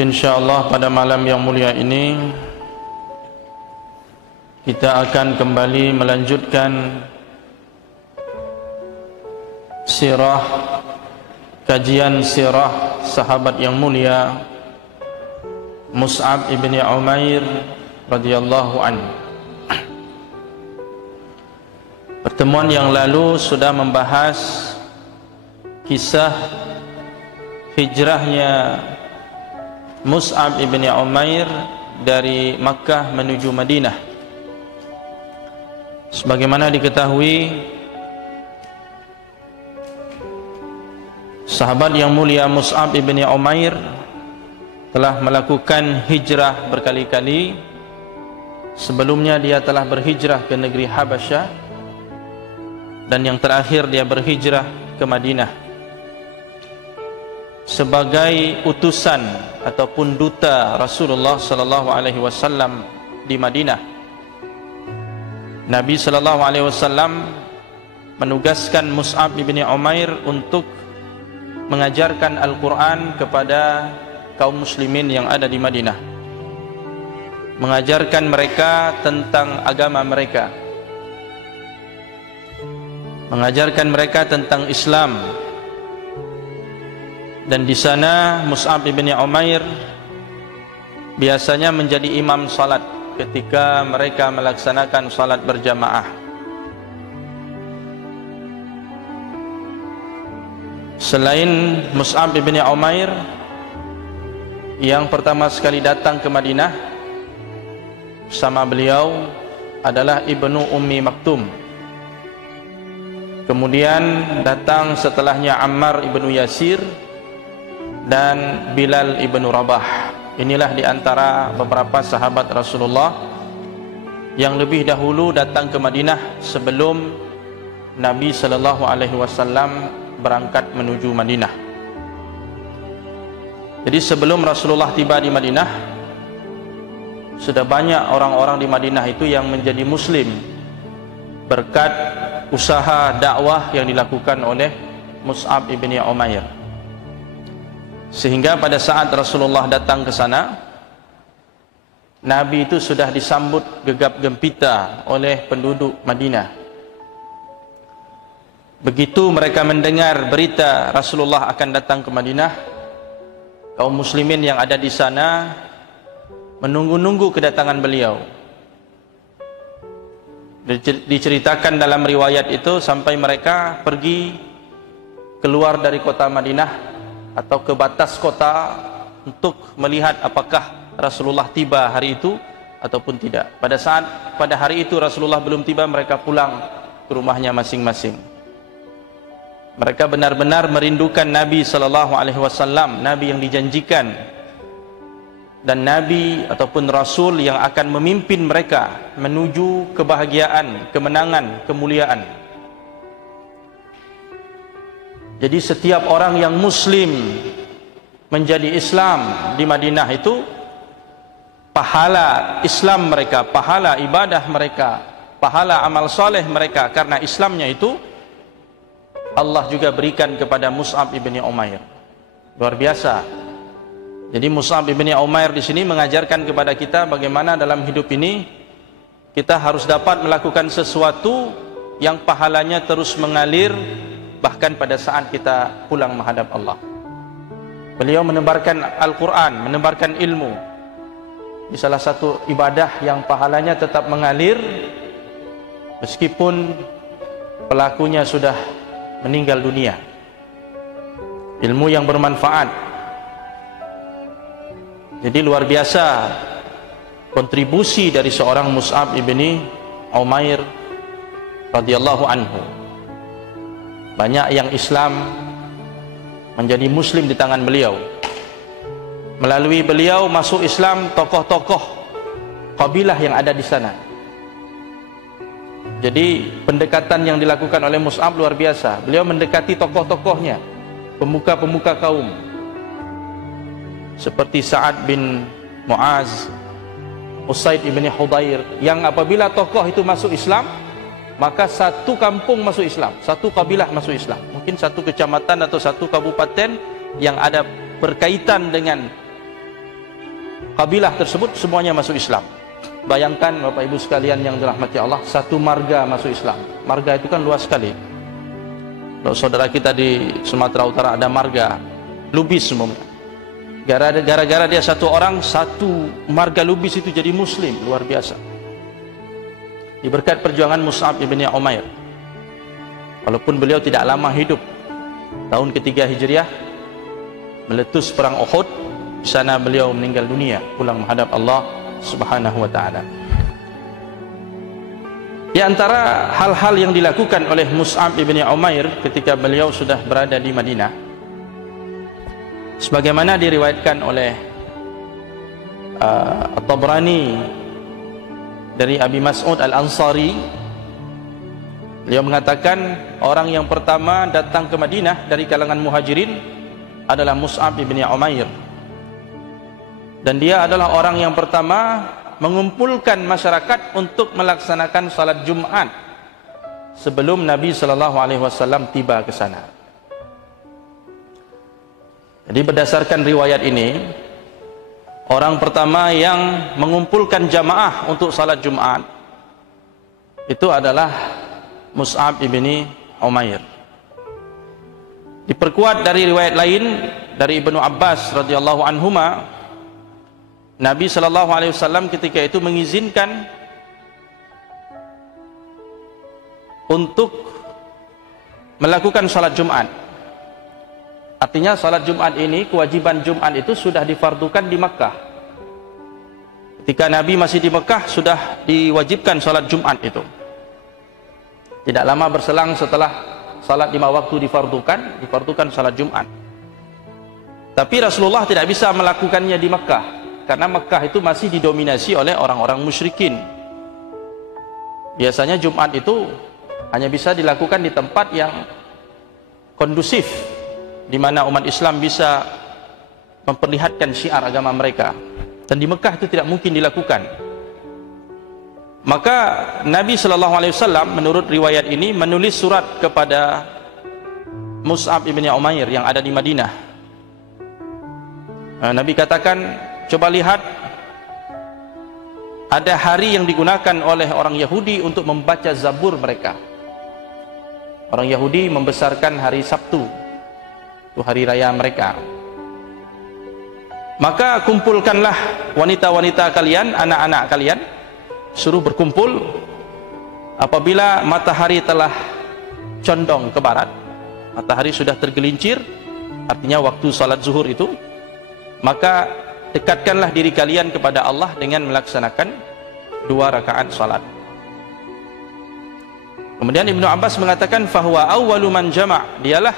InsyaAllah pada malam yang mulia ini kita akan kembali melanjutkan kajian sirah sahabat yang mulia Mus'ab ibn Umair radhiyallahu anhu. Pertemuan yang lalu sudah membahas kisah hijrahnya Mus'ab ibn Umair dari Makkah menuju Madinah. Sebagaimana diketahui, sahabat yang mulia Mus'ab ibn Umair telah melakukan hijrah berkali-kali. Sebelumnya dia telah berhijrah ke negeri Habasyah, dan yang terakhir dia berhijrah ke Madinah sebagai utusan ataupun duta Rasulullah sallallahu alaihi wasallam di Madinah. Nabi sallallahu alaihi wasallam menugaskan Mus'ab bin Umair untuk mengajarkan Al-Qur'an kepada kaum muslimin yang ada di Madinah, mengajarkan mereka tentang agama mereka, mengajarkan mereka tentang Islam. Dan di sana Mus'ab bin Umair biasanya menjadi imam salat ketika mereka melaksanakan salat berjamaah. Selain Mus'ab bin Umair yang pertama sekali datang ke Madinah bersama beliau adalah Ibnu Ummi Maktum. Kemudian datang setelahnya Ammar ibnu Yasir dan Bilal ibnu Rabah. Inilah di antara beberapa sahabat Rasulullah yang lebih dahulu datang ke Madinah sebelum Nabi sallallahu alaihi wasallam berangkat menuju Madinah. Jadi sebelum Rasulullah tiba di Madinah, sudah banyak orang-orang di Madinah itu yang menjadi muslim berkat usaha dakwah yang dilakukan oleh Mus'ab ibn Umair. Sehingga pada saat Rasulullah datang ke sana, Nabi itu sudah disambut gegap gempita oleh penduduk Madinah. Begitu mereka mendengar berita Rasulullah akan datang ke Madinah, kaum muslimin yang ada di sana menunggu-nunggu kedatangan beliau. Diceritakan dalam riwayat itu sampai mereka pergi keluar dari kota Madinah atau ke batas kota untuk melihat apakah Rasulullah tiba hari itu ataupun tidak. Pada hari itu Rasulullah belum tiba, mereka pulang ke rumahnya masing-masing. Mereka benar-benar merindukan Nabi sallallahu alaihi wasallam, Nabi yang dijanjikan, dan Nabi ataupun Rasul yang akan memimpin mereka menuju kebahagiaan, kemenangan, kemuliaan. Jadi setiap orang yang muslim menjadi Islam di Madinah itu, pahala Islam mereka, pahala ibadah mereka, pahala amal soleh mereka karena Islamnya itu Allah juga berikan kepada Mus'ab ibn Umair. Luar biasa. Jadi Mus'ab ibn Umair di sini mengajarkan kepada kita bagaimana dalam hidup ini kita harus dapat melakukan sesuatu yang pahalanya terus mengalir bahkan pada saat kita pulang menghadap Allah. Beliau menebarkan Al-Quran, menebarkan ilmu di salah satu ibadah yang pahalanya tetap mengalir meskipun pelakunya sudah meninggal dunia. Ilmu yang bermanfaat. Jadi luar biasa kontribusi dari seorang Mus'ab ibni Umair radhiyallahu anhu. Banyak yang Islam menjadi muslim di tangan beliau. Melalui beliau masuk Islam tokoh-tokoh kabilah yang ada di sana. Jadi pendekatan yang dilakukan oleh Mus'ab luar biasa. Beliau mendekati tokoh-tokohnya, pemuka-pemuka kaum, seperti Sa'ad bin Mu'az, Usaid ibn Hudayr, yang apabila tokoh itu masuk Islam, maka satu kampung masuk Islam, satu kabilah masuk Islam. Mungkin satu kecamatan atau satu kabupaten yang ada berkaitan dengan kabilah tersebut semuanya masuk Islam. Bayangkan Bapak Ibu sekalian yang dirahmati Allah, satu marga masuk Islam. Marga itu kan luas sekali. Kalau saudara kita di Sumatera Utara ada marga Lubis umumnya. Gara-gara dia satu orang, satu marga Lubis itu jadi Muslim, luar biasa. Diberkat perjuangan Mus'ab ibn Umair. Walaupun beliau tidak lama hidup, tahun ketiga Hijriah meletus perang Uhud, di sana beliau meninggal dunia, pulang menghadap Allah Subhanahu wa taala. Di antara hal-hal yang dilakukan oleh Mus'ab ibn Umair ketika beliau sudah berada di Madinah, sebagaimana diriwayatkan oleh At-Tabrani dari Abi Mas'ud Al-Ansari, beliau mengatakan orang yang pertama datang ke Madinah dari kalangan Muhajirin adalah Mus'ab ibn Umair, dan dia adalah orang yang pertama mengumpulkan masyarakat untuk melaksanakan salat Jumat sebelum Nabi SAW tiba ke sana. Jadi berdasarkan riwayat ini, orang pertama yang mengumpulkan jamaah untuk salat Jumat itu adalah Mus'ab ibn Umair. Diperkuat dari riwayat lain dari Ibnu Abbas radhiyallahu anhuma, Nabi SAW ketika itu mengizinkan untuk melakukan salat Jumat. Artinya salat Jumat ini, kewajiban Jumat itu sudah difardukan di Mekah. Ketika Nabi masih di Mekah sudah diwajibkan salat Jumat itu. Tidak lama berselang setelah salat 5 waktu difardukan salat Jumat. Tapi Rasulullah tidak bisa melakukannya di Mekah, karena Mekah itu masih didominasi oleh orang-orang musyrikin. Biasanya Jumat itu hanya bisa dilakukan di tempat yang kondusif, di mana umat Islam bisa memperlihatkan syiar agama mereka. Dan di Mekah itu tidak mungkin dilakukan. Maka Nabi SAW menurut riwayat ini menulis surat kepada Mus'ab ibn Umair yang ada di Madinah. Nabi katakan, coba lihat, ada hari yang digunakan oleh orang Yahudi untuk membaca Zabur mereka. Orang Yahudi membesarkan hari Sabtu, itu hari raya mereka. Maka kumpulkanlah wanita-wanita kalian, anak-anak kalian, suruh berkumpul apabila matahari telah condong ke barat, matahari sudah tergelincir, artinya waktu salat zuhur itu, maka dekatkanlah diri kalian kepada Allah dengan melaksanakan 2 rakaat salat. Kemudian Ibnu Abbas mengatakan, fahuwa awwalu man jama', dialah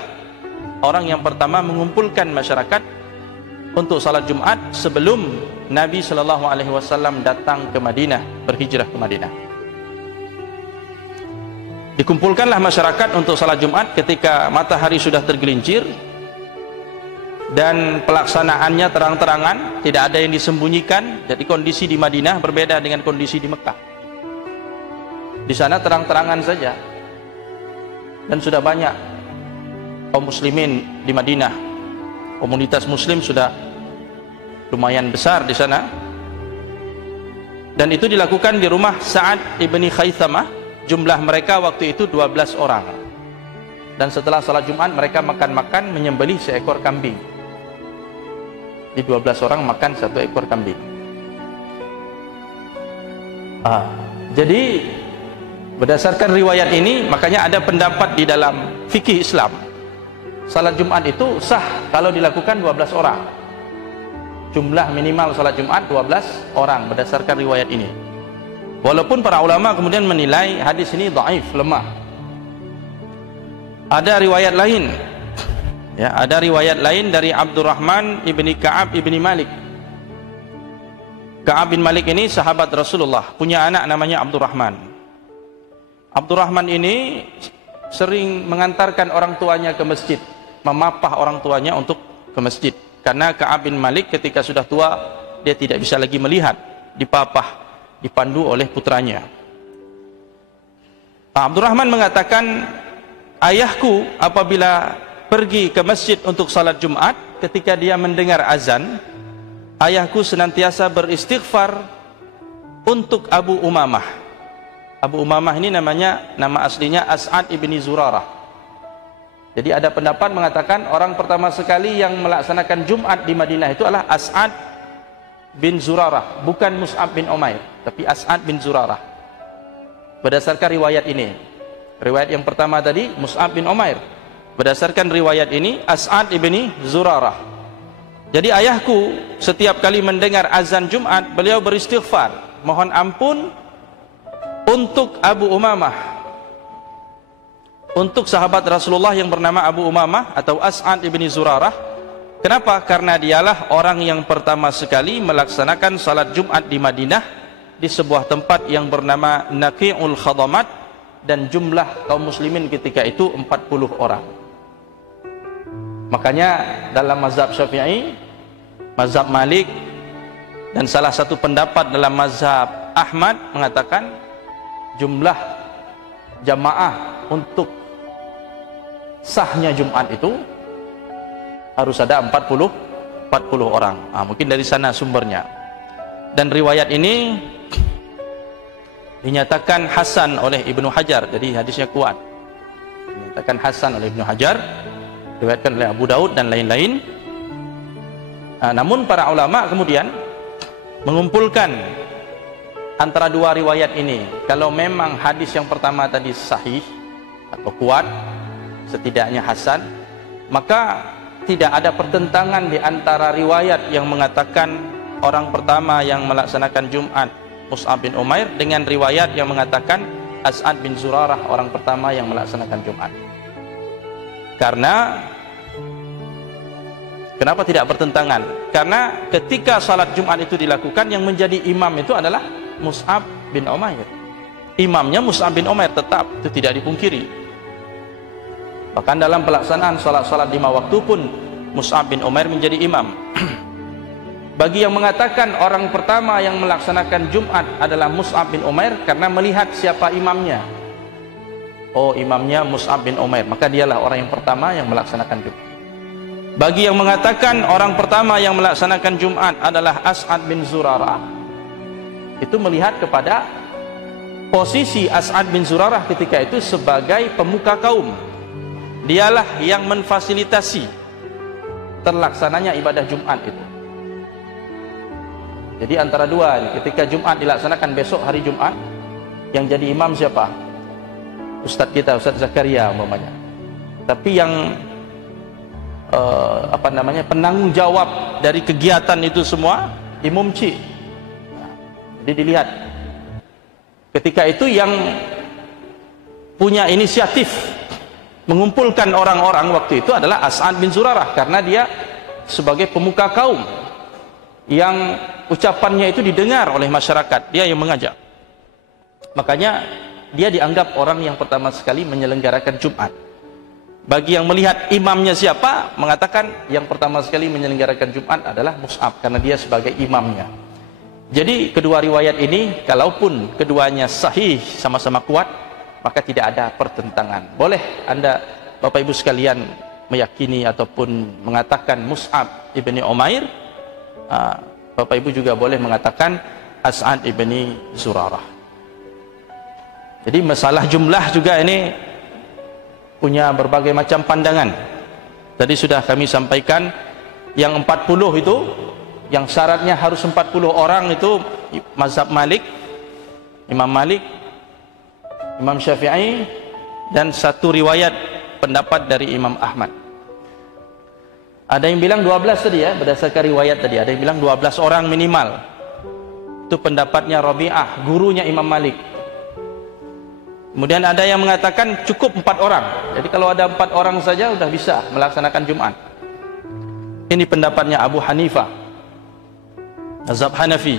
orang yang pertama mengumpulkan masyarakat untuk salat Jumat sebelum Nabi SAW datang ke Madinah, berhijrah ke Madinah. Dikumpulkanlah masyarakat untuk salat Jumat ketika matahari sudah tergelincir, dan pelaksanaannya terang-terangan, tidak ada yang disembunyikan. Jadi kondisi di Madinah berbeda dengan kondisi di Mekah. Di sana terang-terangan saja, dan sudah banyak kaum muslimin di Madinah. Komunitas muslim sudah lumayan besar di sana. Dan itu dilakukan di rumah Sa'ad ibn Khaythamah. Jumlah mereka waktu itu 12 orang. Dan setelah salat Jumat mereka makan-makan, menyembelih seekor kambing. Di 12 orang makan 1 ekor kambing. Jadi berdasarkan riwayat ini, makanya ada pendapat di dalam fikih Islam, salat Jumat itu sah kalau dilakukan 12 orang. Jumlah minimal salat Jumat 12 orang berdasarkan riwayat ini. Walaupun para ulama kemudian menilai hadis ini dhaif, lemah. Ada riwayat lain, ya, ada riwayat lain dari Abdurrahman ibni Ka'ab ibni Malik. Ka'ab bin Malik ini sahabat Rasulullah, punya anak namanya Abdurrahman. Abdurrahman ini sering mengantarkan orang tuanya ke masjid, memapah orang tuanya untuk ke masjid. Karena Ka'ab bin Malik ketika sudah tua, dia tidak bisa lagi melihat, dipapah, dipandu oleh putranya. Abdurrahman mengatakan, ayahku apabila pergi ke masjid untuk salat Jumat, ketika dia mendengar azan, ayahku senantiasa beristighfar untuk Abu Umamah. Abu Umamah ini nama aslinya As'ad ibni Zurarah. Jadi ada pendapat mengatakan orang pertama sekali yang melaksanakan Jumat di Madinah itu adalah As'ad bin Zurarah, bukan Mus'ab bin Umair, tapi As'ad bin Zurarah. Berdasarkan riwayat ini, riwayat yang pertama tadi Mus'ab bin Umair, berdasarkan riwayat ini As'ad ibni Zurarah. Jadi ayahku setiap kali mendengar azan Jumat, beliau beristighfar, mohon ampun untuk Abu Umamah, untuk sahabat Rasulullah yang bernama Abu Umamah atau As'ad ibni Zurarah. Kenapa? Karena dialah orang yang pertama sekali melaksanakan salat Jumat di Madinah, di sebuah tempat yang bernama Naqi'ul Khadamat, dan jumlah kaum muslimin ketika itu 40 orang. Makanya dalam mazhab Syafi'i, mazhab Malik, dan salah satu pendapat dalam mazhab Ahmad mengatakan jumlah jamaah untuk sahnya Jumat itu harus ada 40 orang. Mungkin dari sana sumbernya. Dan riwayat ini dinyatakan hasan oleh Ibnu Hajar, jadi hadisnya kuat. Dinyatakan hasan oleh Ibnu Hajar, diriwayatkan oleh Abu Daud dan lain-lain. Namun para ulama kemudian mengumpulkan antara dua riwayat ini. Kalau memang hadis yang pertama tadi sahih atau kuat, setidaknya hasan, maka tidak ada pertentangan di antara riwayat yang mengatakan orang pertama yang melaksanakan Jumat Mus'ab bin Umair dengan riwayat yang mengatakan As'ad bin Zurarah orang pertama yang melaksanakan Jumat. Karena kenapa tidak bertentangan? Karena ketika salat Jumat itu dilakukan, yang menjadi imam itu adalah Mus'ab bin Umair. Imamnya Mus'ab bin Umair tetap, itu tidak dipungkiri. Bahkan dalam pelaksanaan salat-salat 5 waktu pun Mus'ab bin Umair menjadi imam. Bagi yang mengatakan orang pertama yang melaksanakan Jumat adalah Mus'ab bin Umair karena melihat siapa imamnya. Oh, imamnya Mus'ab bin Umair, maka dialah orang yang pertama yang melaksanakan Jumat. Bagi yang mengatakan orang pertama yang melaksanakan Jumat adalah As'ad bin Zurarah, itu melihat kepada posisi As'ad bin Zurarah ketika itu sebagai pemuka kaum. Dialah yang memfasilitasi terlaksananya ibadah Jumat itu. Jadi antara dua, ketika Jumat dilaksanakan besok hari Jumat, yang jadi imam siapa? Ustadz kita, Ustadz Zakaria umpamanya. Tapi yang penanggung jawab dari kegiatan itu semua Imam Ci. Jadi dilihat ketika itu yang punya inisiatif mengumpulkan orang-orang waktu itu adalah As'ad bin Zurarah, karena dia sebagai pemuka kaum yang ucapannya itu didengar oleh masyarakat, dia yang mengajak. Makanya dia dianggap orang yang pertama sekali menyelenggarakan Jumat. Bagi yang melihat imamnya siapa, mengatakan yang pertama sekali menyelenggarakan Jumat adalah Mus'ab, karena dia sebagai imamnya. Jadi kedua riwayat ini, kalaupun keduanya sahih, sama-sama kuat, maka tidak ada pertentangan. Boleh Anda Bapak Ibu sekalian meyakini ataupun mengatakan Mus'ab ibni Umair, Bapak Ibu juga boleh mengatakan As'ad ibni Zurarah. Jadi masalah jumlah juga ini punya berbagai macam pandangan. Tadi sudah kami sampaikan yang 40 itu, yang syaratnya harus 40 orang itu mazhab Malik, Imam Malik, Imam Syafi'i, dan satu riwayat pendapat dari Imam Ahmad. Ada yang bilang 12 tadi ya, berdasarkan riwayat tadi. Ada yang bilang 12 orang minimal. Itu pendapatnya Rabi'ah, gurunya Imam Malik. Kemudian ada yang mengatakan cukup 4 orang. Jadi kalau ada 4 orang saja sudah bisa melaksanakan Jumat. Ini pendapatnya Abu Hanifah, mazhab Hanafi.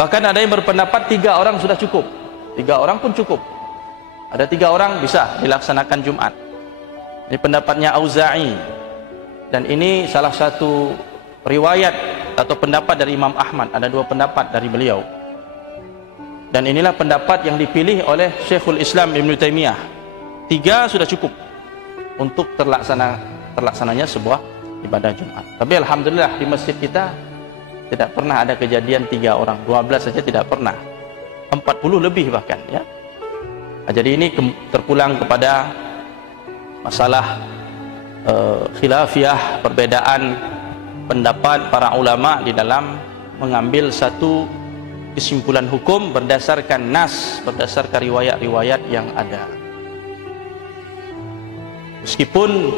Bahkan ada yang berpendapat 3 orang sudah cukup. 3 orang pun cukup. Ada 3 orang bisa dilaksanakan Jumat. Ini pendapatnya Auza'i. Dan ini salah satu riwayat atau pendapat dari Imam Ahmad. Ada 2 pendapat dari beliau. Dan inilah pendapat yang dipilih oleh Syekhul Islam Ibn Taimiyah. 3 sudah cukup untuk terlaksananya sebuah ibadah Jumat. Tapi alhamdulillah di masjid kita Tidak pernah ada kejadian 3 orang, 12 saja tidak pernah. 40 lebih bahkan, ya. Nah, jadi ini terpulang kepada masalah khilafiyah, perbedaan pendapat para ulama di dalam mengambil satu kesimpulan hukum berdasarkan nas, berdasarkan riwayat-riwayat yang ada. Meskipun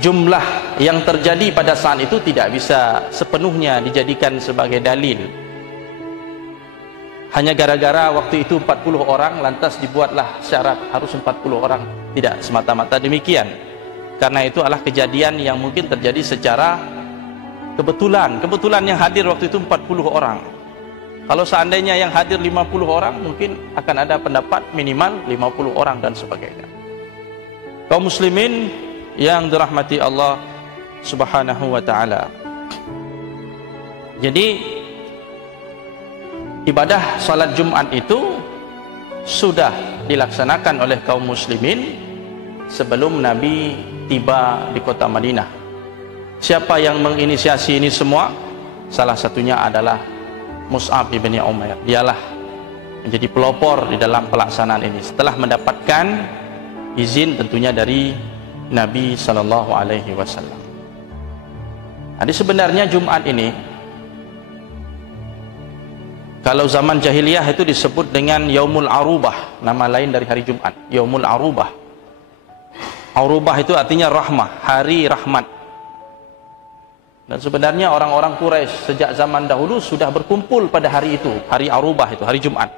jumlah yang terjadi pada saat itu tidak bisa sepenuhnya dijadikan sebagai dalil. Hanya gara-gara waktu itu 40 orang lantas dibuatlah syarat harus 40 orang. Tidak semata-mata demikian. Karena itu adalah kejadian yang mungkin terjadi secara kebetulan. Kebetulan yang hadir waktu itu 40 orang. Kalau seandainya yang hadir 50 orang, mungkin akan ada pendapat minimal 50 orang dan sebagainya. Kaum muslimin yang dirahmati Allah Subhanahu wa ta'ala. Jadi ibadah salat Jumat itu sudah dilaksanakan oleh kaum muslimin sebelum Nabi tiba di kota Madinah. Siapa yang menginisiasi ini semua? Salah satunya adalah Mus'ab ibn Umair. Dialah menjadi pelopor di dalam pelaksanaan ini setelah mendapatkan izin tentunya dari Nabi sallallahu alaihi wasallam. Jadi sebenarnya Jumat ini kalau zaman jahiliyah itu disebut dengan Yaumul Arubah, nama lain dari hari Jumat, Yaumul Arubah. Arubah itu artinya rahmah, hari rahmat. Dan sebenarnya orang-orang Quraisy sejak zaman dahulu sudah berkumpul pada hari itu, hari Arubah itu, hari Jumat.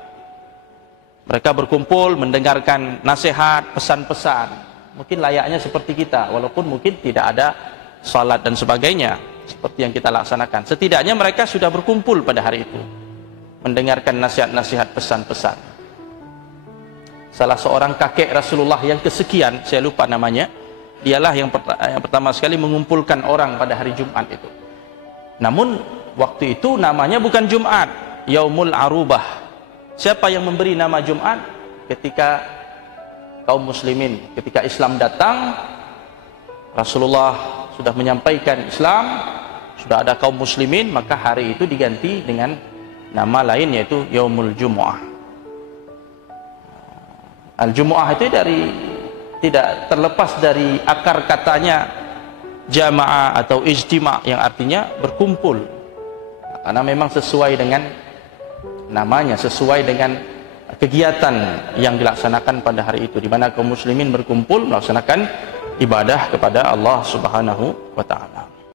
Mereka berkumpul mendengarkan nasihat, pesan-pesan. Mungkin layaknya seperti kita, walaupun mungkin tidak ada salat dan sebagainya seperti yang kita laksanakan. Setidaknya mereka sudah berkumpul pada hari itu, mendengarkan nasihat-nasihat, pesan-pesan. Salah seorang kakek Rasulullah yang kesekian, saya lupa namanya, dialah yang pertama sekali mengumpulkan orang pada hari Jumat itu. Namun waktu itu namanya bukan Jumat, Yaumul Arubah. Siapa yang memberi nama Jumat? Ketika kaum muslimin, ketika Islam datang, Rasulullah sudah menyampaikan Islam, sudah ada kaum muslimin, maka hari itu diganti dengan nama lain yaitu Yaumul Jumu'ah. Al-Jumu'ah itu tidak terlepas dari akar katanya jamaah atau ijtima' yang artinya berkumpul. Karena memang sesuai dengan namanya, sesuai dengan kegiatan yang dilaksanakan pada hari itu, di mana kaum muslimin berkumpul melaksanakan ibadah kepada Allah Subhanahu wa ta'ala.